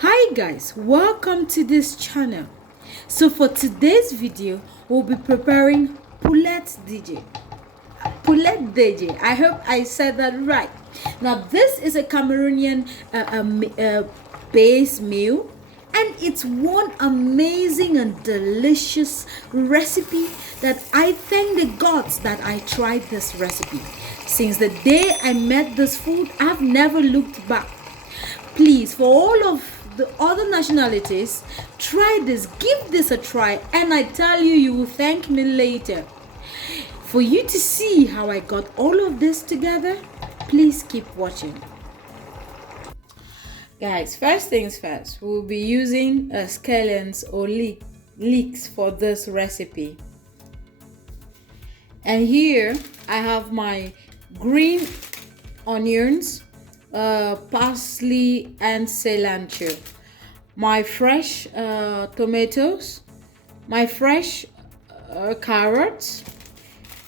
Hi guys, welcome to this channel. So for today's video we'll be preparing poulet DJ. I hope I said that right. Now this is a Cameroonian base meal, and it's one amazing and delicious recipe that I thank the gods that I tried this recipe. Since the day I met this food, I've never looked back. Please, for all of the other nationalities, try this, give this a try, and I tell you, you will thank me later. For you to see how I got all of this together, please keep watching. Guys, first things first, we'll be using scallions or leeks for this recipe. And here I have my green onions, parsley and cilantro, my fresh tomatoes, my fresh carrots,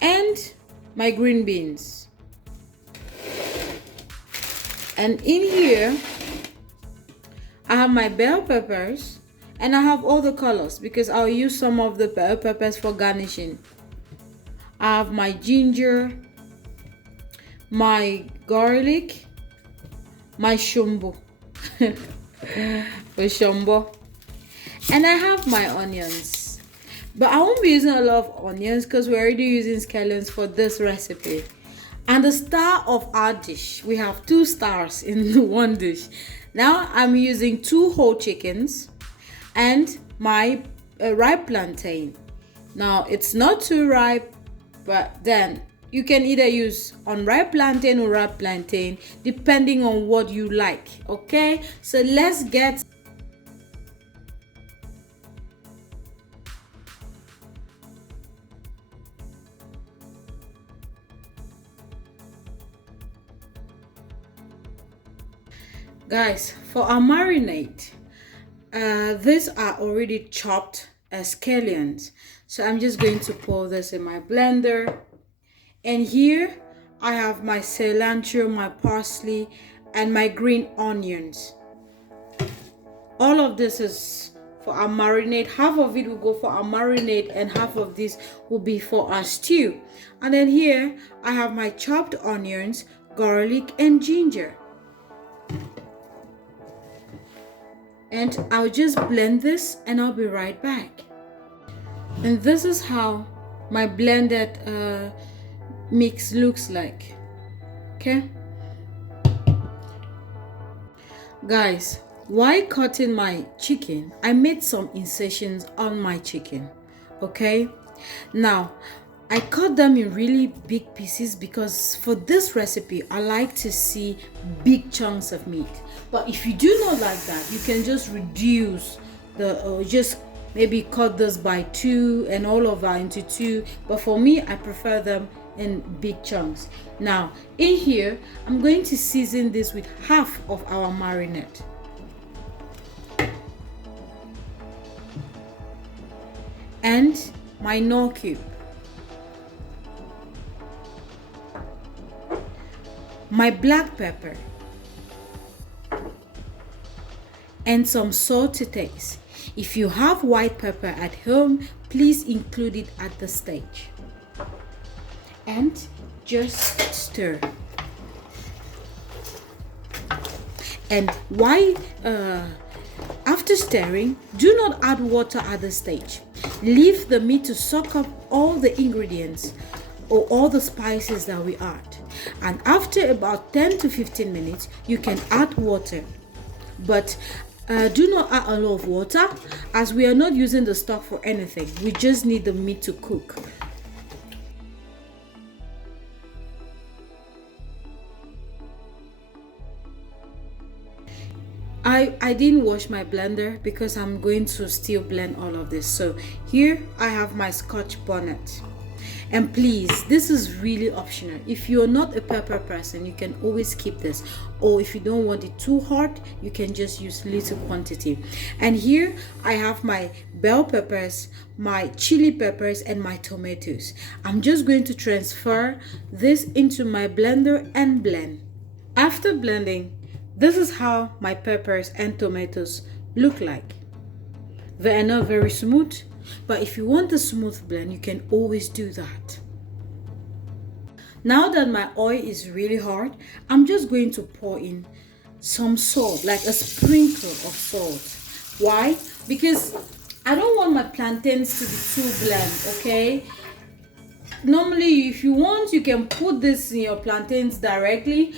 and my green beans. And in here I have my bell peppers, and I have all the colors because I'll use some of the bell peppers for garnishing. I have my ginger, my garlic, my Shombo Shombo, and I have my onions, but I won't be using a lot of onions because we're already using scallions for this recipe. And the star of our dish, we have 2 stars in one dish. Now I'm using 2 whole chickens and my ripe plantain. Now it's not too ripe, but then you can either use unripe plantain or ripe plantain depending on what you like. Okay, so let's get guys, for our marinade, these are already chopped scallions, so I'm just going to pour this in my blender. And here I have my cilantro, my parsley, and my green onions. All of this is for our marinade. Half of it will go for our marinade and half of this will be for our stew. And then here I have my chopped onions, garlic, and ginger. And I'll just blend this and I'll be right back. And this is how my blended mix looks like. Okay guys, while cutting my chicken, I made some incisions on my chicken. Okay, now I cut them in really big pieces because for this recipe I like to see big chunks of meat. But if you do not like that, you can just reduce the just maybe cut this by 2 and all of that into 2, but for me I prefer them in big chunks. Now in here I'm going to season this with half of our marinade. And my Knorr cube, my black pepper, and some salt to taste. If you have white pepper at home, please include it at the stage. And just stir. And while after stirring, do not add water at this stage. Leave the meat to soak up all the ingredients or all the spices that we add. And after about 10 to 15 minutes, you can add water. But do not add a lot of water, as we are not using the stock for anything. We just need the meat to cook. I didn't wash my blender because I'm going to still blend all of this. So here I have my Scotch bonnet. And please, this is really optional. If you're not a pepper person, you can always keep this, or if you don't want it too hot, you can just use little quantity. And here I have my bell peppers, my chili peppers, and my tomatoes. I'm just going to transfer this into my blender and blend. After blending, this is how my peppers and tomatoes look like. They are not very smooth, but if you want a smooth blend, you can always do that. Now that my oil is really hot, I'm just going to pour in some salt, like a sprinkle of salt. Why? Because I don't want my plantains to be too bland, okay? Normally, if you want, you can put this in your plantains directly.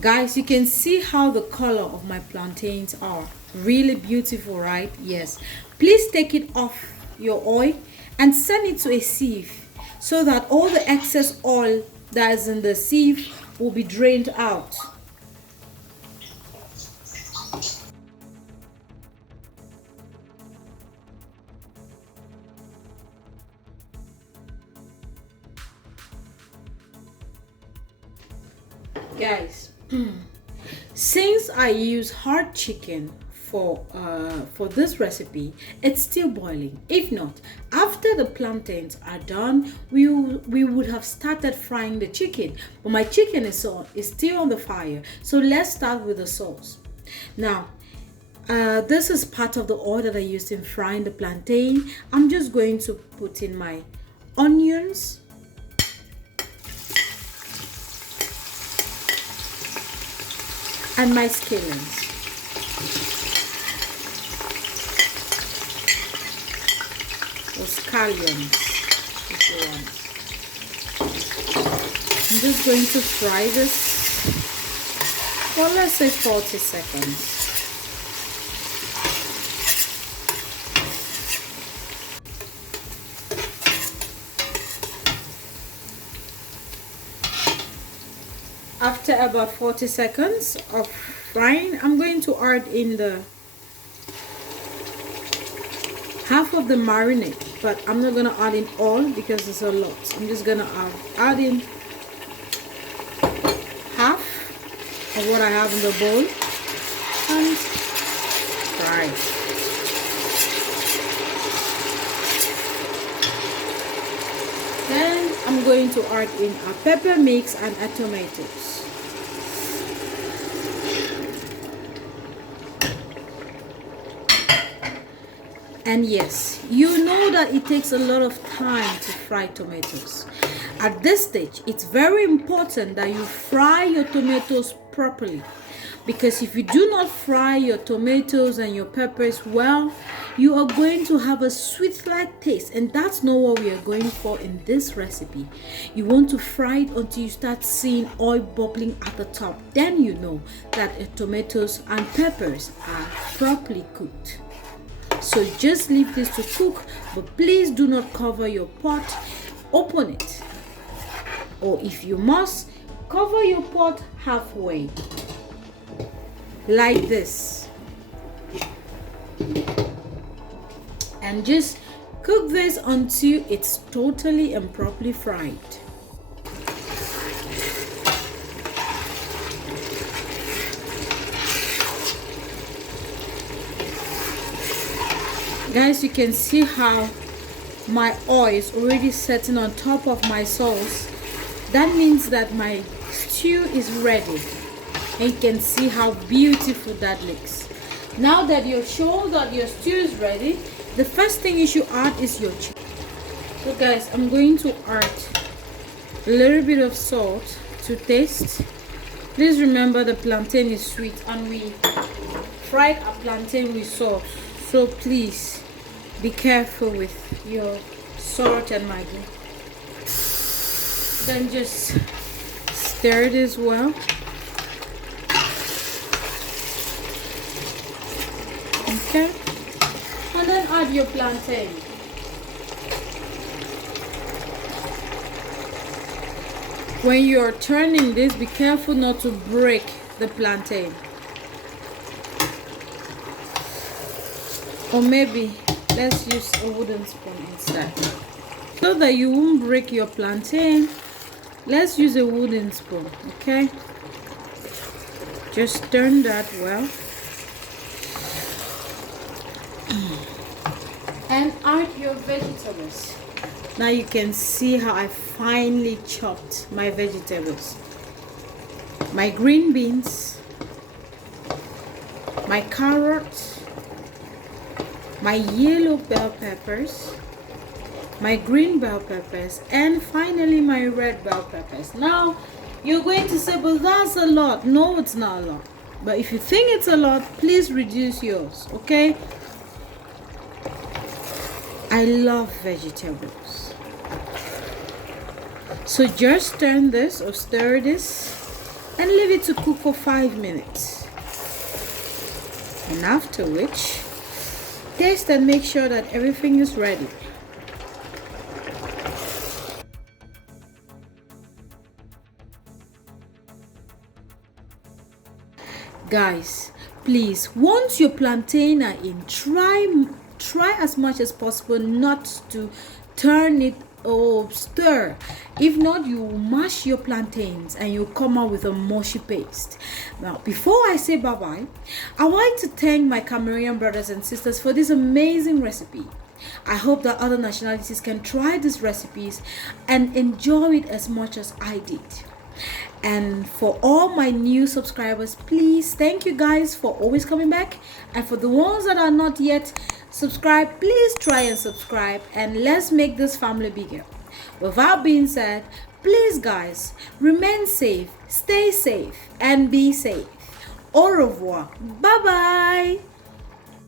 Guys, you can see how the color of my plantains are really beautiful, right? Yes. Please take it off your oil and send it to a sieve so that all the excess oil that is in the sieve will be drained out. Guys, since I use hard chicken for this recipe, it's still boiling. If not, after the plantains are done, we would have started frying the chicken, but my chicken is still on the fire. So let's start with the sauce. Now, this is part of the oil that I used in frying the plantain. I'm just going to put in my onions, and my scallions. Or scallions, if you want. I'm just going to fry this for, let's say, 40 seconds. After about 40 seconds of frying, I'm going to add in the half of the marinade, but I'm not going to add in all because it's a lot. I'm just going to add in half of what I have in the bowl and fry. Then I'm going to add in a pepper mix and a tomatoes. And yes, you know that it takes a lot of time to fry tomatoes. At this stage, it's very important that you fry your tomatoes properly, because if you do not fry your tomatoes and your peppers well, you are going to have a sweet-like taste, and that's not what we are going for in this recipe. You want to fry it until you start seeing oil bubbling at the top. Then you know that your tomatoes and peppers are properly cooked. So just leave this to cook, but please do not cover your pot. Open it, or if you must, cover your pot halfway, like this, and just cook this until it's totally and properly fried. Guys, you can see how my oil is already setting on top of my sauce. That means that my stew is ready, and you can see how beautiful that looks. Now that you're sure that your stew is ready, the first thing you should add is your chicken. So guys, I'm going to add a little bit of salt to taste. Please remember the plantain is sweet and we fried a plantain with salt, so please be careful with your salt and maggi. Then just stir it as well. Okay, and then add your plantain. When you're turning this, be careful not to break the plantain. Or maybe let's use a wooden spoon instead. So that you won't break your plantain, let's use a wooden spoon, okay? Just turn that well. And add your vegetables. Now you can see how I finely chopped my vegetables. My green beans, my carrots, my yellow bell peppers, my green bell peppers, and finally my red bell peppers. Now you're going to say, but that's a lot. No, it's not a lot. But if you think it's a lot, please reduce yours, okay? I love vegetables. So just turn this or stir this and leave it to cook for 5 minutes. And after which, taste and make sure that everything is ready. Guys, please, once your plantain are in, try as much as possible not to turn it or stir. If not, you will mash your plantains and you'll come out with a mushy paste. Now, before I say bye-bye, I would like to thank my Cameroonian brothers and sisters for this amazing recipe. I hope that other nationalities can try these recipes and enjoy it as much as I did. And for all my new subscribers, please, thank you guys for always coming back. And for the ones that are not yet subscribed, please try and subscribe, and let's make this family bigger. With that being said, please guys, remain safe, stay safe, and be safe. Au revoir. Bye bye.